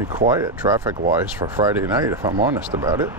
pretty quiet traffic-wise for Friday night, if I'm honest about it.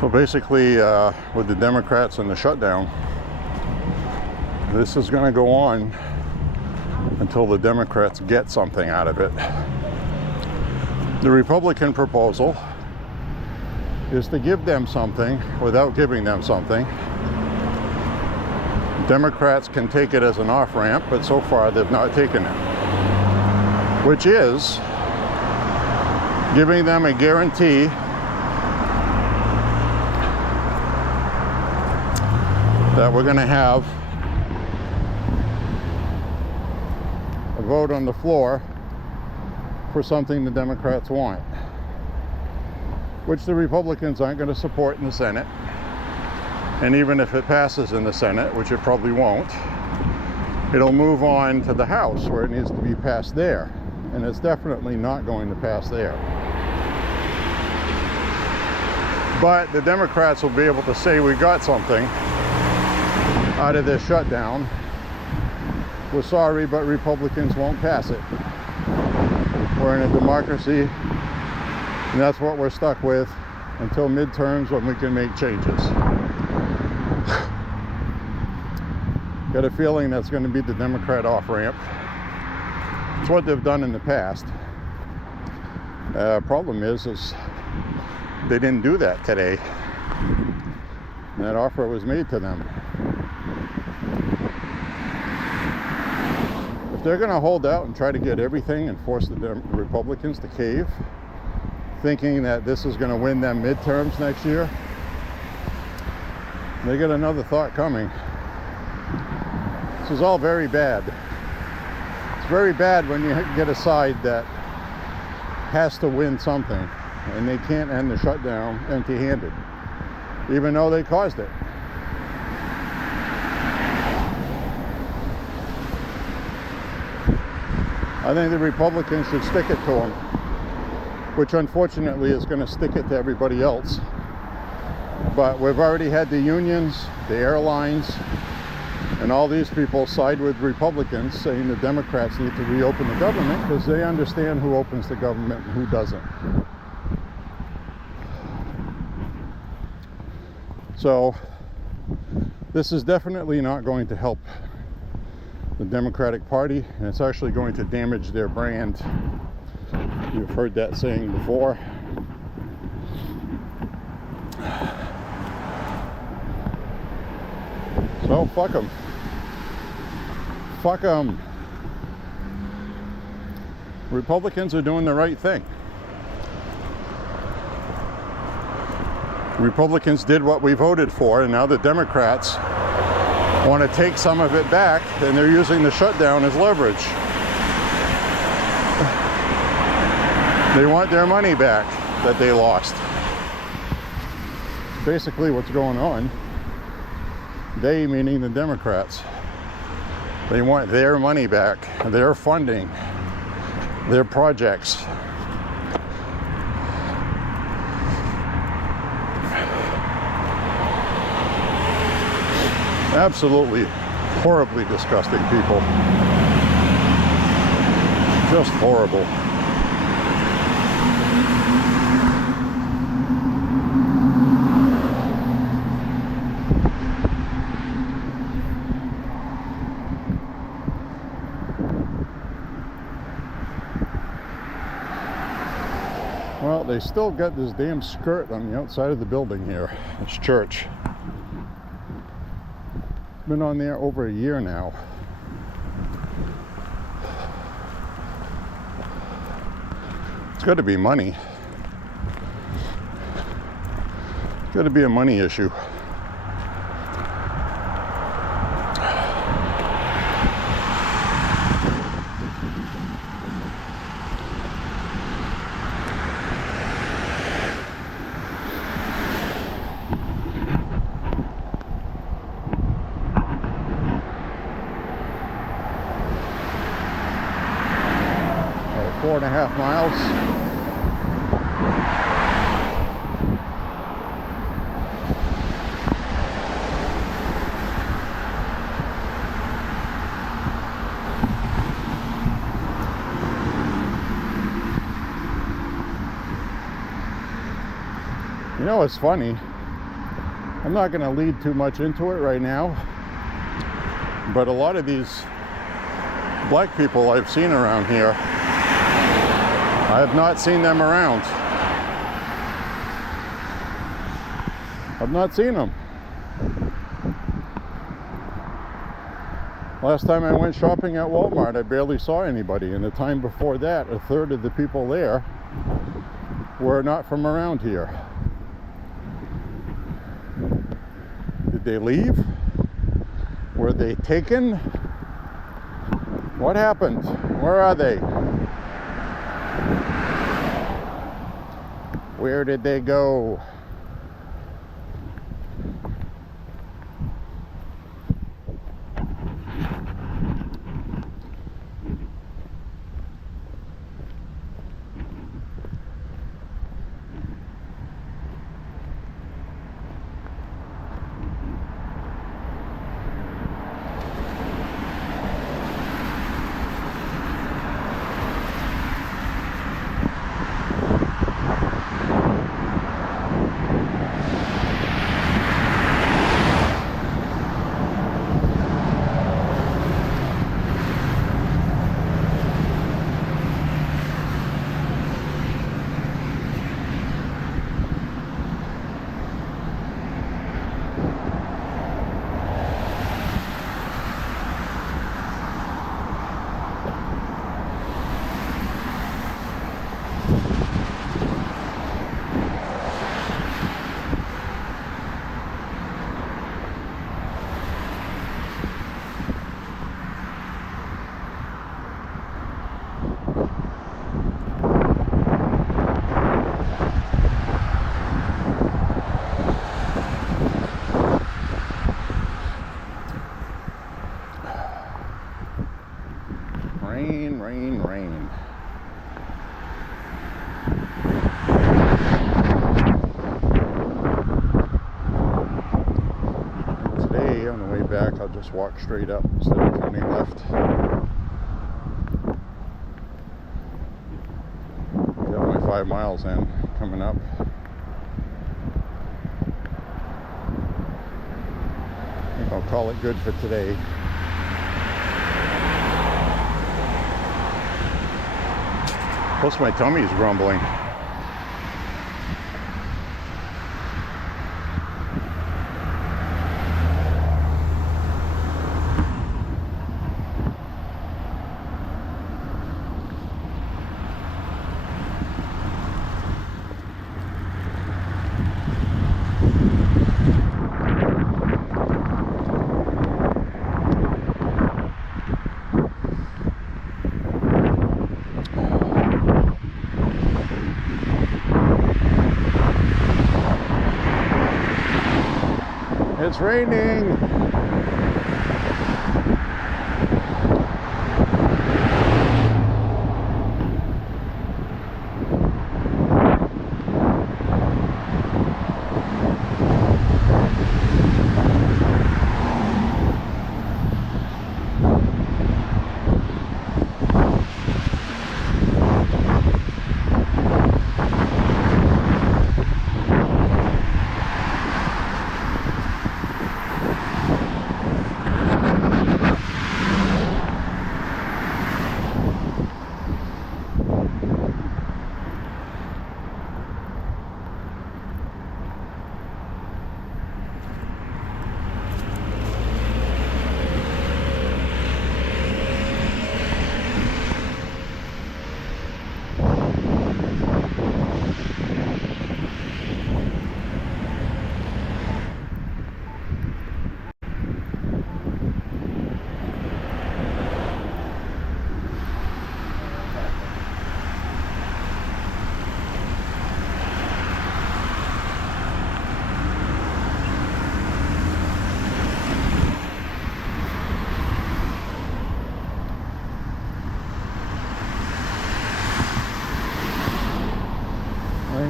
So basically, with the Democrats and the shutdown, this is going to go on until the Democrats get something out of it. The Republican proposal is to give them something without giving them something. Democrats can take it as an off-ramp, but so far they've not taken it, which is giving them a guarantee that we're going to have a vote on the floor for something the Democrats want, which the Republicans aren't going to support in the Senate. And even if it passes in the Senate, which it probably won't, it'll move on to the House where it needs to be passed there. And it's definitely not going to pass there. But the Democrats will be able to say we got something out of this shutdown. We're sorry, but Republicans won't pass it. We're in a democracy, and that's what we're stuck with until midterms when we can make changes. Got a feeling that's going to be the Democrat off-ramp. It's what they've done in the past. Problem is they didn't do that today. And that offer was made to them. If they're going to hold out and try to get everything and force the Republicans to cave, thinking that this is going to win them midterms next year, they got another thought coming. This is all very bad. It's very bad when you get a side that has to win something, and they can't end the shutdown empty-handed, even though they caused it. I think the Republicans should stick it to them, which unfortunately is going to stick it to everybody else. But we've already had the unions, the airlines, and all these people side with Republicans saying the Democrats need to reopen the government because they understand who opens the government and who doesn't. So this is definitely not going to help the Democratic Party, and it's actually going to damage their brand. You've heard that saying before. So fuck them. Fuck them. Republicans are doing the right thing. Republicans did what we voted for, and now the Democrats want to take some of it back, and they're using the shutdown as leverage. They want their money back that they lost. Basically what's going on. They, meaning the Democrats, they want their money back, their funding, their projects. Absolutely horribly disgusting people. Just horrible. Well, they still got this damn skirt on the outside of the building here. This church. Been on there over a year now. It's got to be money. It's got to be a money issue. Four and a half miles. You know, it's funny. I'm not going to lead too much into it right now, but a lot of these black people I've seen around here, I have not seen them around. I've not seen them. Last time I went shopping at Walmart, I barely saw anybody. And the time before that, a third of the people there were not from around here. Did they leave? Were they taken? What happened? Where are they? Where did they go? Rain, rain, rain. Today, on the way back, I'll just walk straight up instead of turning left. Got my 5 miles in coming up. I think I'll call it good for today. Plus my tummy's grumbling. It's raining.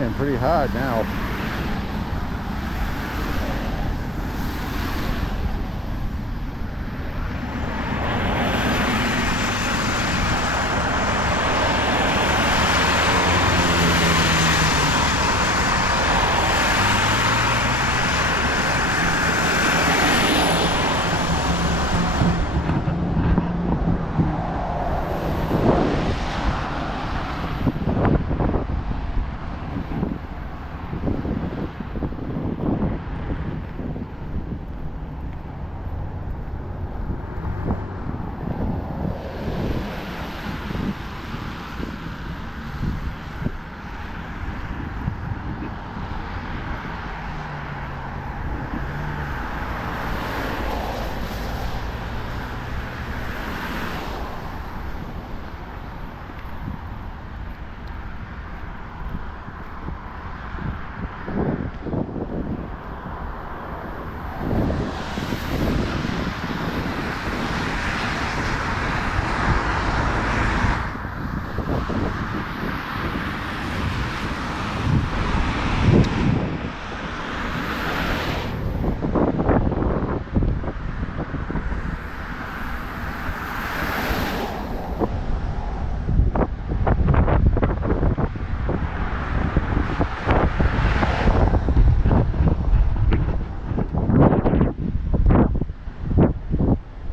raining pretty hard now.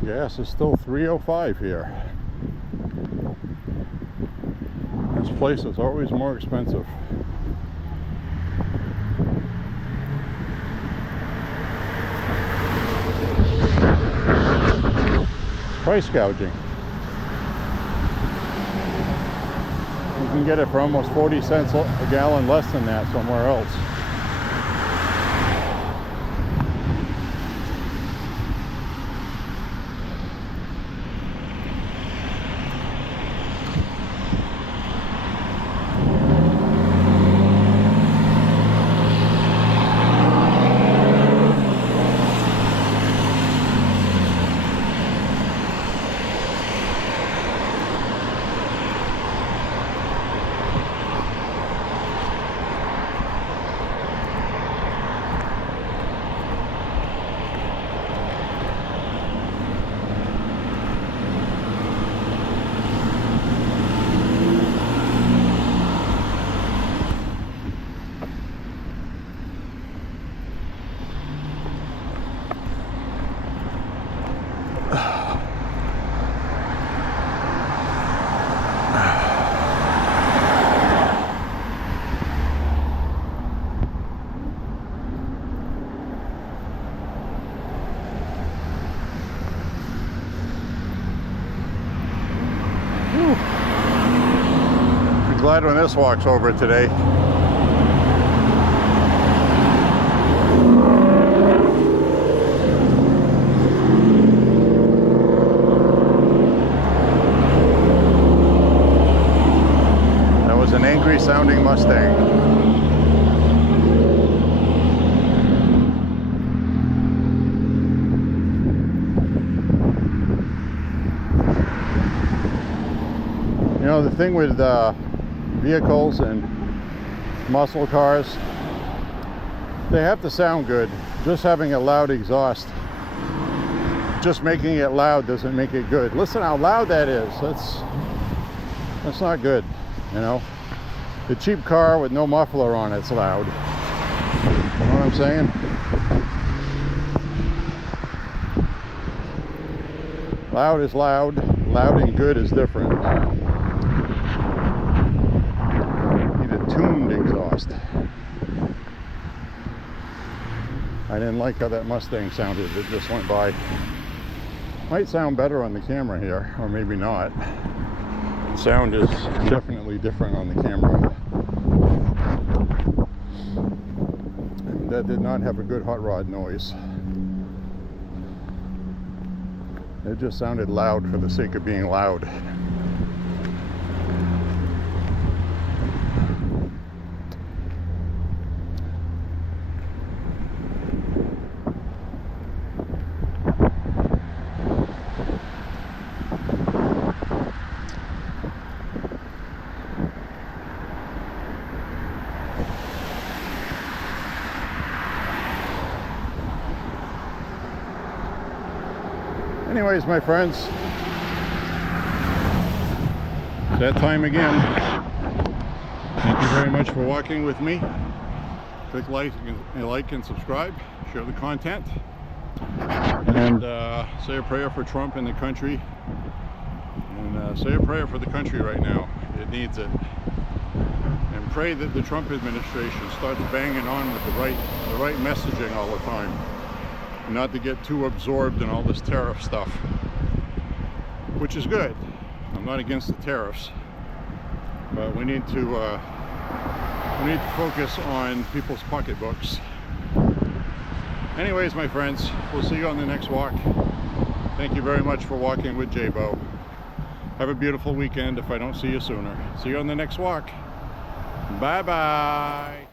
Gas is still $3.05 here. This place is always more expensive. Price gouging. You can get it for almost 40 cents a gallon less than that somewhere else. Glad when this walks over today. That was an angry sounding Mustang. You know, the thing with vehicles and muscle cars, they have to sound good. Just having a loud exhaust, just making it loud doesn't make it good. Listen how loud that is. That's not good, you know. The cheap car with no muffler on it's loud. You know what I'm saying? Loud is loud. Loud and good is different. Tuned exhaust. I didn't like how that Mustang sounded. It just went by. Might sound better on the camera here, or maybe not. Sound is definitely different on the camera. That did not have a good hot rod noise. It just sounded loud for the sake of being loud. Anyways, my friends, it's that time again. Thank you very much for walking with me. Click like and subscribe. Share the content. And say a prayer for Trump and the country. And say a prayer for the country right now. It needs it. And pray that the Trump administration starts banging on with the right messaging all the time. Not to get too absorbed in all this tariff stuff, which is good. I'm not against the tariffs, but we need to focus on people's pocketbooks. Anyways, my friends, we'll see you on the next walk. Thank you very much for walking with J.Beau. Have a beautiful weekend if I don't see you sooner. See you on the next walk. Bye bye.